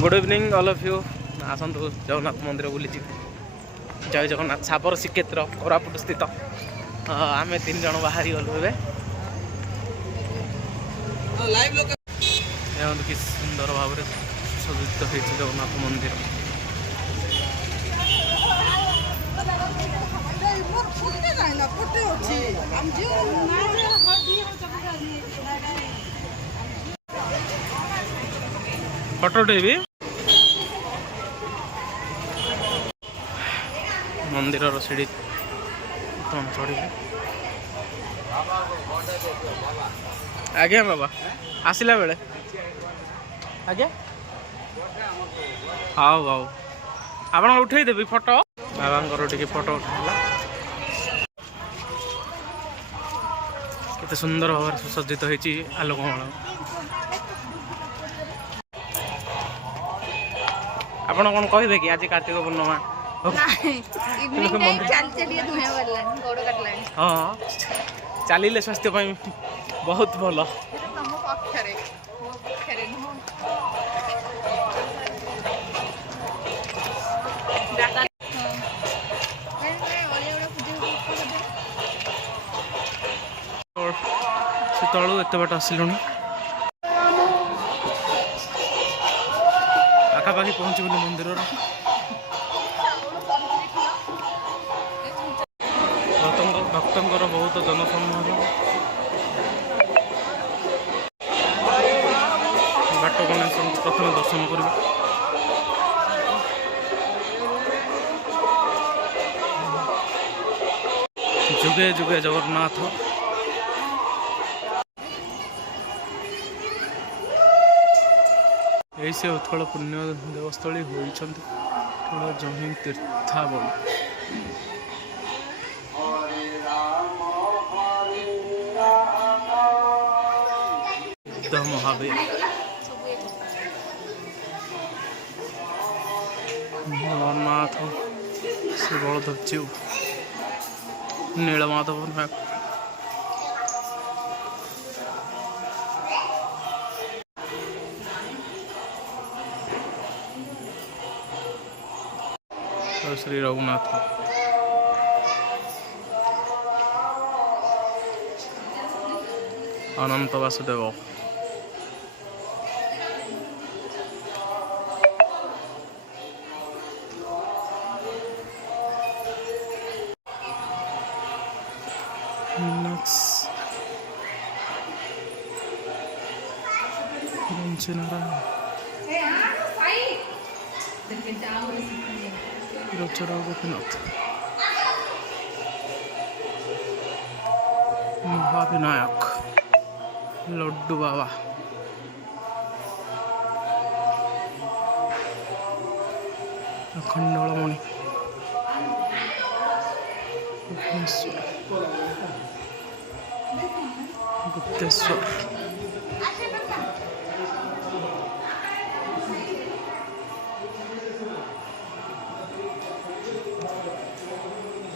Good evening all of you आसतु जगन्नाथ मंदिर बुली जय जगन्नाथ साबर श्रीक्षेत्र कोरापुट स्थित आम 3 जन बाहरी गलु ए कि सुंदर भाव सज्जित हो जगन्नाथ मंदिर फटोटे भी मंदिर सीढ़ी चढ़ी आज्ञा बाबा आसला बेले आज्ञा हाउ हाउ आप उठे देवी फोटो बाबा टी फोटो उठा केते सुंदर भाव सुसज्जित होती आलोकमाला आपण कौन कहे कि आज कार्तिक पूर्णिमा हाँ चलिए स्वास्थ्य बहुत भल से तलू एत बाट आसिलु पाखापाखि पहुँचगलु मंदिर भक्तर बहुत जनसमूह बाट गणेश प्रथम दर्शन करेंगे जुगे जुगे जगन्नाथ ऐसे उत्कल पुण्य देवस्थली होती जही तीर्थावली महावीर जगन्नाथ श्री बलदेव नीलमाधव नायक श्री रघुनाथ अनंत वासुदेव गोपीनाथ महाविनायक लड्डू बाबा अखंडमणि गुप्तेश्वर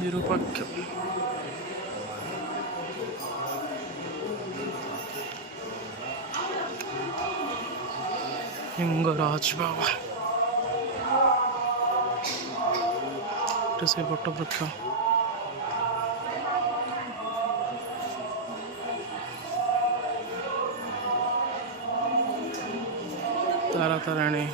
विरूपाक्ष हिंगराज बाबा से बट वृक्ष तारा ताराणी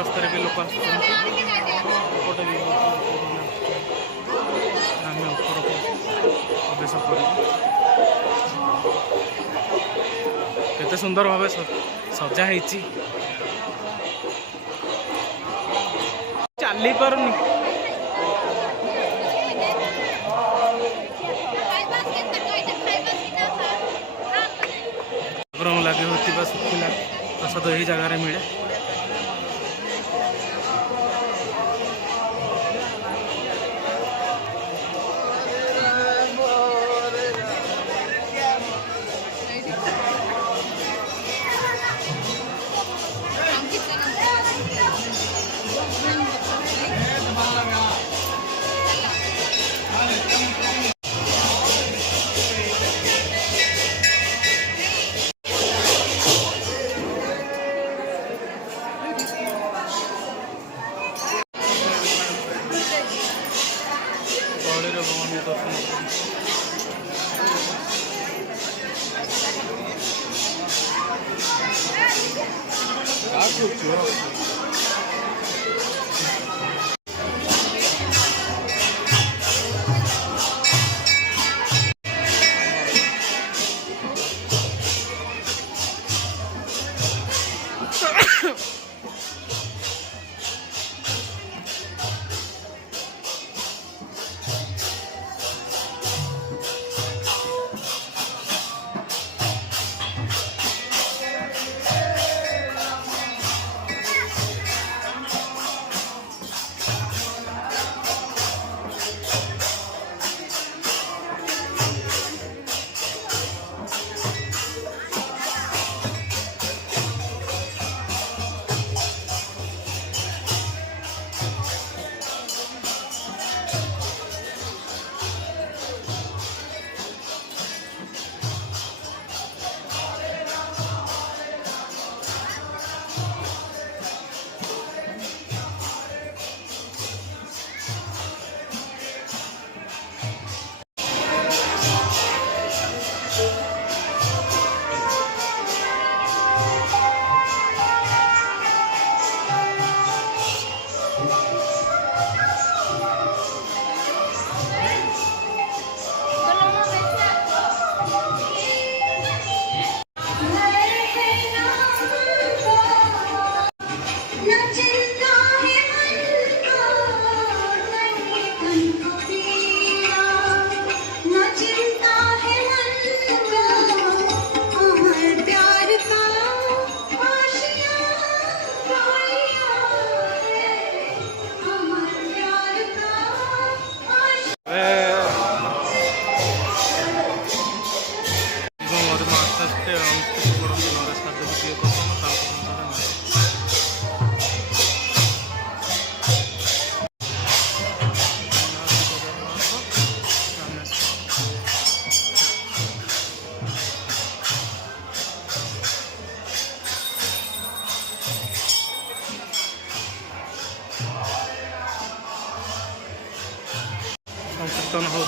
ରାସ୍ତାରେ ବି ଲୋକ ଆସୁଛନ୍ତି। ଏପଟେ ବି ଆମେ ଉପରକୁ ପ୍ରବେଶ କରିବୁ। କେତେ ସୁନ୍ଦର ଭାବେ ସଜା ହେଇଛି, ଚାଲି ପାରୁନି। ଠାକୁରଙ୍କୁ ଲାଗି ହେଉଥିବା ଶୁଖିଲା ପ୍ରସାଦ ଏହି ଜାଗାରେ ମିଳେ। ଗହଳିରେ ଭଗବାନଙ୍କୁ ଦର୍ଶନ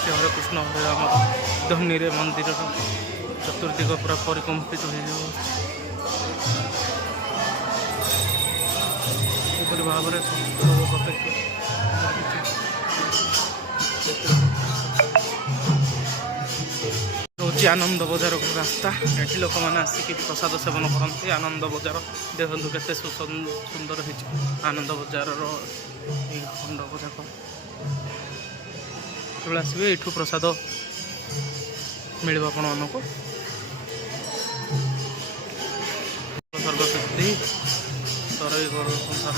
ଚାଲିଛି ହରେ କୃଷ୍ଣ ହରେ ରାମ ଧ୍ୱନିରେ ମନ୍ଦିରର ଚତୁର୍ଦିଗ ପୁରା ପରିକମ୍ପିତ ହୋଇଯିବ। ଏପରି ଭାବରେ ରହୁଛି ଆନନ୍ଦ ବଜାରକୁ ରାସ୍ତା। ଏଠି ଲୋକମାନେ ଆସିକି ପ୍ରସାଦ ସେବନ କରନ୍ତି। ଆନନ୍ଦ ବଜାର ଦେଖନ୍ତୁ କେତେ ସୁନ୍ଦର ହେଇଛି। ଆନନ୍ଦ ବଜାରର ଏଇ ଖଣ୍ଡକ ଯାକ ଯେତେବେଳେ ଆସିବେ ଏଇଠୁ ପ୍ରସାଦ ମିଳିବ ଆପଣମାନଙ୍କୁ। ସ୍ୱର୍ଗସିଦ୍ଧି ତରଇ ଘର ସଂସାର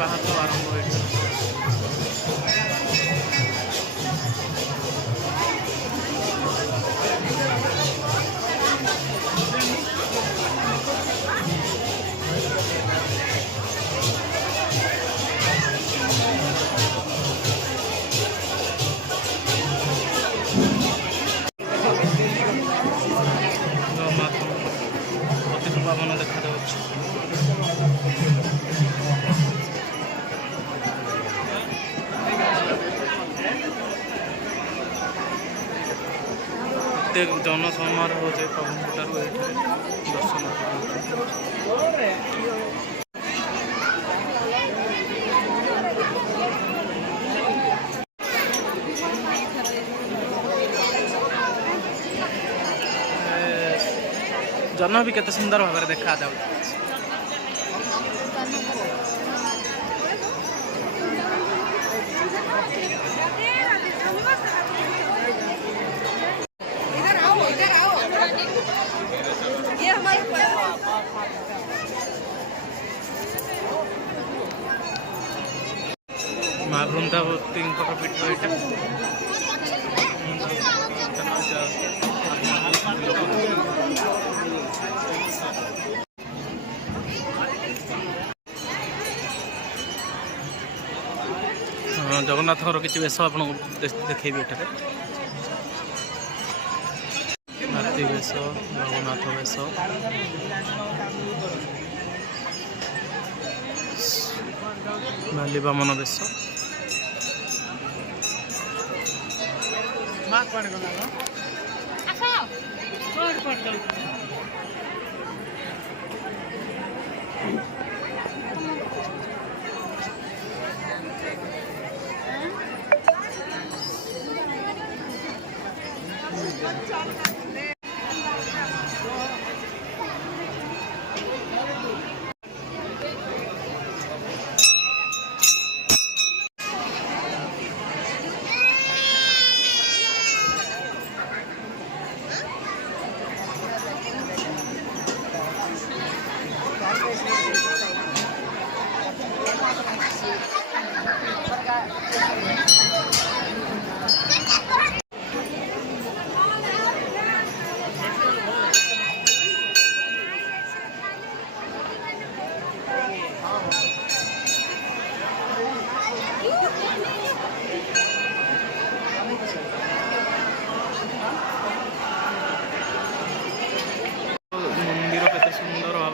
ପାହାଚ ଆରମ୍ଭ ହୋଇଛି। ଅତି ଶୋଭାବନ ଦେଖାଯାଉଛି। ଏତେ ଜନସମାରୋହ ଯେ ପ୍ରଭୁଙ୍କଠାରୁ ଏଠାରେ ଦର୍ଶନ ଜହ୍ନ ବି କେତେ ସୁନ୍ଦର ଭାବରେ ଦେଖାଯାଉଛି। ମା ବୃନ୍ଦାବତୀଙ୍କର ପୀଠ ଏଇଟା। ଜଗନ୍ନାଥଙ୍କର କିଛି ବେଶ ଆପଣଙ୍କୁ ଦେଖେଇବି ଏଠାରେ। ହାତୀ ବେଶ, ଜଗନ୍ନାଥ ବେଶ, ବାଲି ବାମନ ବେଶ।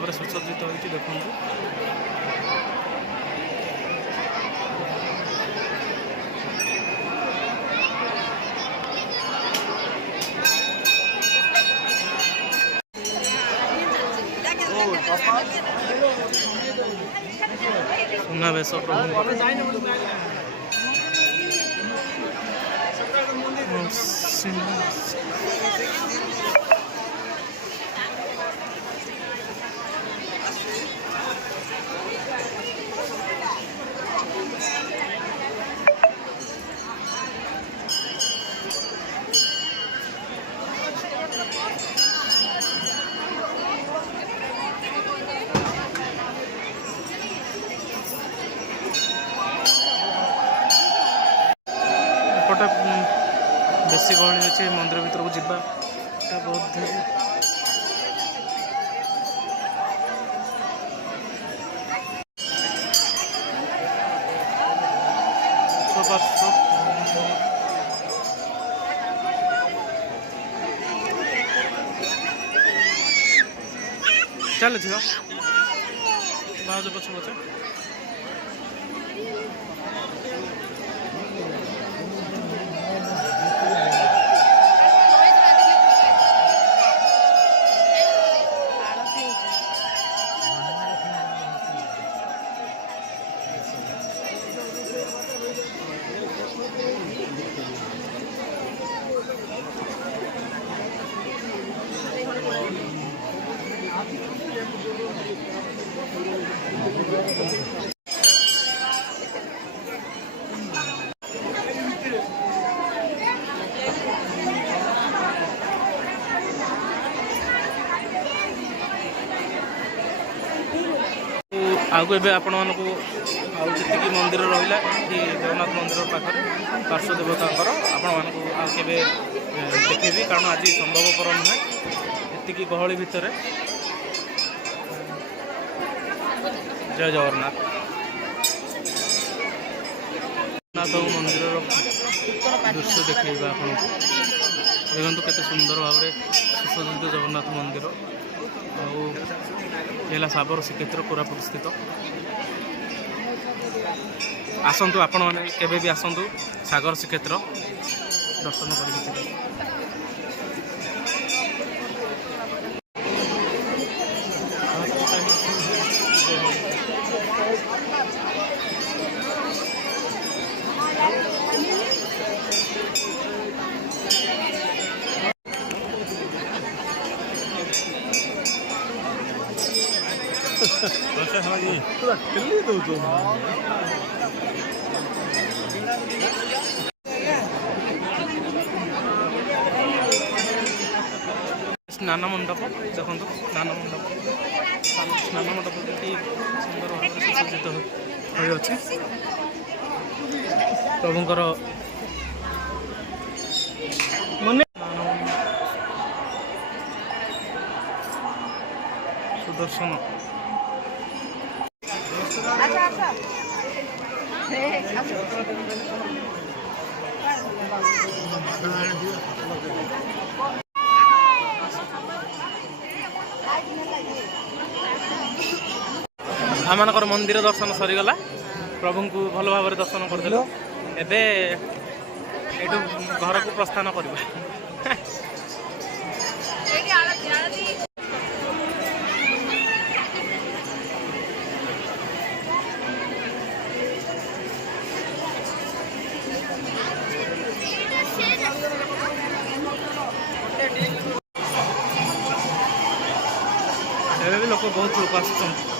ଭାବରେ ସୁସଜ୍ଜିତ ହୋଇଛି ଦେଖନ୍ତୁ। ସୁନାବେଶ ପ୍ରଭୁଙ୍କର ଏପଟେ ବେଶୀ ଗହଳି ଅଛି। ମନ୍ଦିର ଭିତରକୁ ଯିବାଟା ବହୁତ ଚାଲେ ଝିଅ ବାହାଜ ପଛ ପଛ आगु ए आपण मानक आती मंदिर रहा ये जगन्नाथ मंदिर पाखे पार्श्व देवता आपण मानक आगे देखी कारण आज संभवपर नुहे एति गहली भितर जय जगन्नाथ नाथ मंदिर दृश्य देखा आपको देखो केते सुंदर भाव में सुसज्जित जगन्नाथ मंदिर आला साबर श्रीक्षेत्र कोरापुट स्थित आसतु आपण मैंने केबे भी आसतु सागर श्रीक्षेत्र दर्शन कर स्नान मंडप देखो स्नान मंडप स्नान मंडप सुंदर भाव सुसज्जित हो प्रभुंकर सुदर्शन आम मंदिर दर्शन सरीगला प्रभु को भल भाव दर्शन करदेलु एबे एठू घर को प्रस्थान करबा लोक बहुत लोक आस